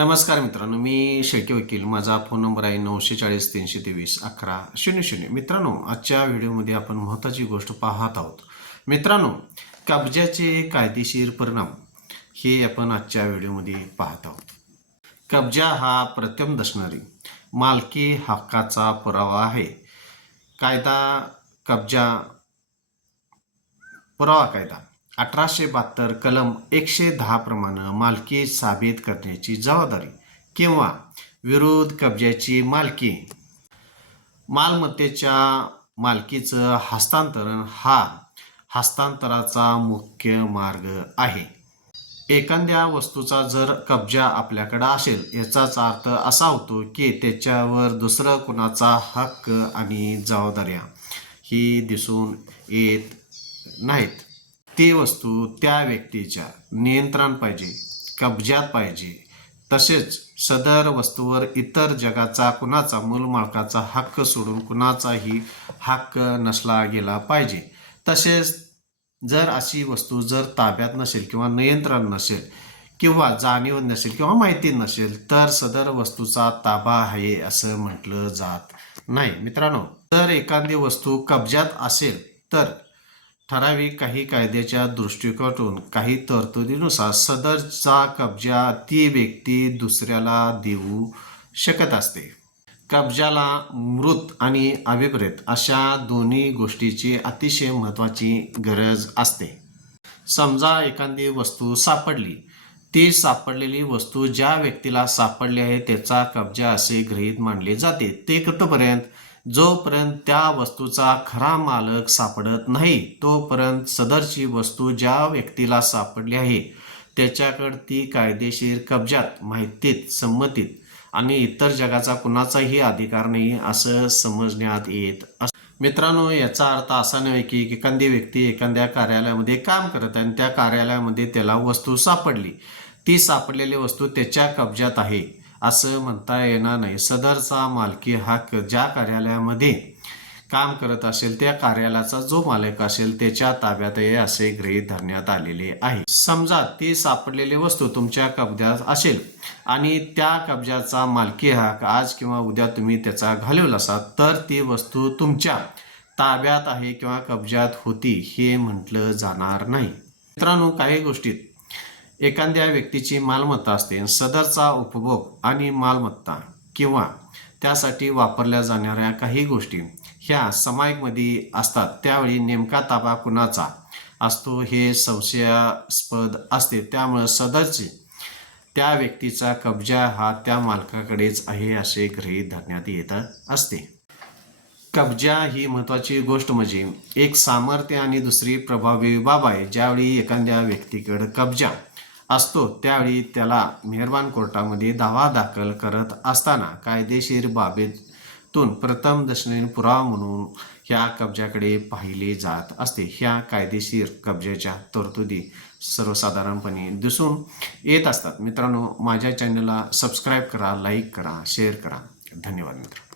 नमस्कार मित्रांनो मी शेळके वकील. माझा फोन नंबर आहे नऊशे चाळीस तीनशे तेवीस अकरा शून्य शून्य. मित्रांनो आजच्या व्हिडिओमध्ये आपण महत्त्वाची गोष्ट पाहत आहोत. मित्रांनो कब्जाचे कायदेशीर परिणाम हे आपण आजच्या व्हिडिओमध्ये पाहत आहोत. कब्जा हा प्रथम दसणारी मालकी हक्काचा पुरावा आहे. कायदा कब्जा पुरावा कायदा. अठराशे बहात्तर कलम एकशे दहाप्रमाणे मालकी साबित करण्याची जबाबदारी किंवा विरोध कब्जाची मालकी. मालमत्तेच्या मालकीचं हस्तांतरण हा हस्तांतराचा मुख्य मार्ग आहे. एखाद्या वस्तूचा जर कब्जा आपल्याकडं असेल याचाच अर्थ असा होतो की त्याच्यावर दुसरं कुणाचा हक्क आणि जबाबदाऱ्या ही दिसून येत नाहीत. ती वस्तू त्या व्यक्तीच्या नियंत्रण पाहिजे कब्जात पाहिजे. तसेच सदर वस्तूवर इतर जगाचा कुणाचा मूलमालकाचा हक्क सोडून कुणाचाही हक्क नसला गेला पाहिजे. तसेच जर अशी वस्तू जर ताब्यात नसेल किंवा नियंत्रण नसेल किंवा जाणीव नसेल किंवा माहिती नसेल तर सदर वस्तूचा ताबा आहे असं म्हटलं जात नाही. मित्रांनो जर एखादी वस्तू कब्जात असेल तर ठराविक काही कायद्याच्या दृष्टिकोनातून काही तरतुदीनुसार सदरचा कब्जा ती व्यक्ती दुसऱ्याला देऊ शकत असते. कब्जाला मृत आणि अभिप्रेत अशा दोन्ही गोष्टीची अतिशय महत्त्वाची गरज असते. समजा एखादी वस्तू सापडली. ती सापडलेली वस्तू ज्या व्यक्तीला सापडली आहे त्याचा कब्जा असे गृहीत मानले जाते. ते कुठपर्यंत? जोपर्यंत त्या वस्तूचा खरा मालक सापडत नाही तोपर्यंत सदरची वस्तू ज्या व्यक्तीला सापडली आहे त्याच्याकडे ती कायदेशीर कब्जात माहितीत संमतीत आणि इतर जगाचा कुणाचाही अधिकार नाही असं समजण्यात येत अस मित्रांनो याचा अर्थ असा नव्हे की एखादी व्यक्ती एखाद्या कार्यालयामध्ये काम करत आहे आणि त्या कार्यालयामध्ये त्याला वस्तू सापडली. ती सापडलेली वस्तू त्याच्या कब्जात आहे. असं म्हणता येणार नाही. सदरचा मालकी हक्क ज्या कार्यालयामध्ये काम करत असेल त्या कार्यालयाचा जो मालक असेल त्याच्या ताब्यात असे गृहीत धरण्यात आलेले आहे. समजा ती सापडलेली वस्तू तुमच्या कब्जात असेल आणि त्या कब्जाचा मालकी हक्क आज किंवा उद्या तुम्ही त्याचा घालवला असाल तर ती वस्तू तुमच्या ताब्यात आहे किंवा कब्जात होती हे म्हटलं जाणार नाही. मित्रांनो काही गोष्टीत एखाद्या व्यक्तीची मालमत्ता असते. सदरचा उपभोग आणि मालमत्ता किंवा त्यासाठी वापरल्या जाणाऱ्या काही गोष्टी ह्या समायकमध्ये असतात. त्यावेळी नेमका ताबा कुणाचा असतो हे संशयास्पद असते. त्यामुळं सदरचे त्या व्यक्तीचा कब्जा हा त्या मालकाकडेच आहे असे गृहीत धरण्यात येत असते. कब्जा ही महत्त्वाची गोष्ट म्हणजे एक सामर्थ्य आणि दुसरी प्रभावी बाब आहे. ज्यावेळी एखाद्या व्यक्तीकडे कब्जा असतो त्यावेळी त्याला मेहरबान कोर्टामध्ये दावा दाखल करत असताना कायदेशीर बाबीतून प्रथम दर्शनी पुरावा म्हणून ह्या कब्जाकडे पाहिले जात असते. ह्या कायदेशीर कब्जाच्या तरतुदी सर्वसाधारणपणे दिसून येत असतात. मित्रांनो माझ्या चॅनलला सबस्क्राईब करा लाईक करा शेअर करा. धन्यवाद मित्र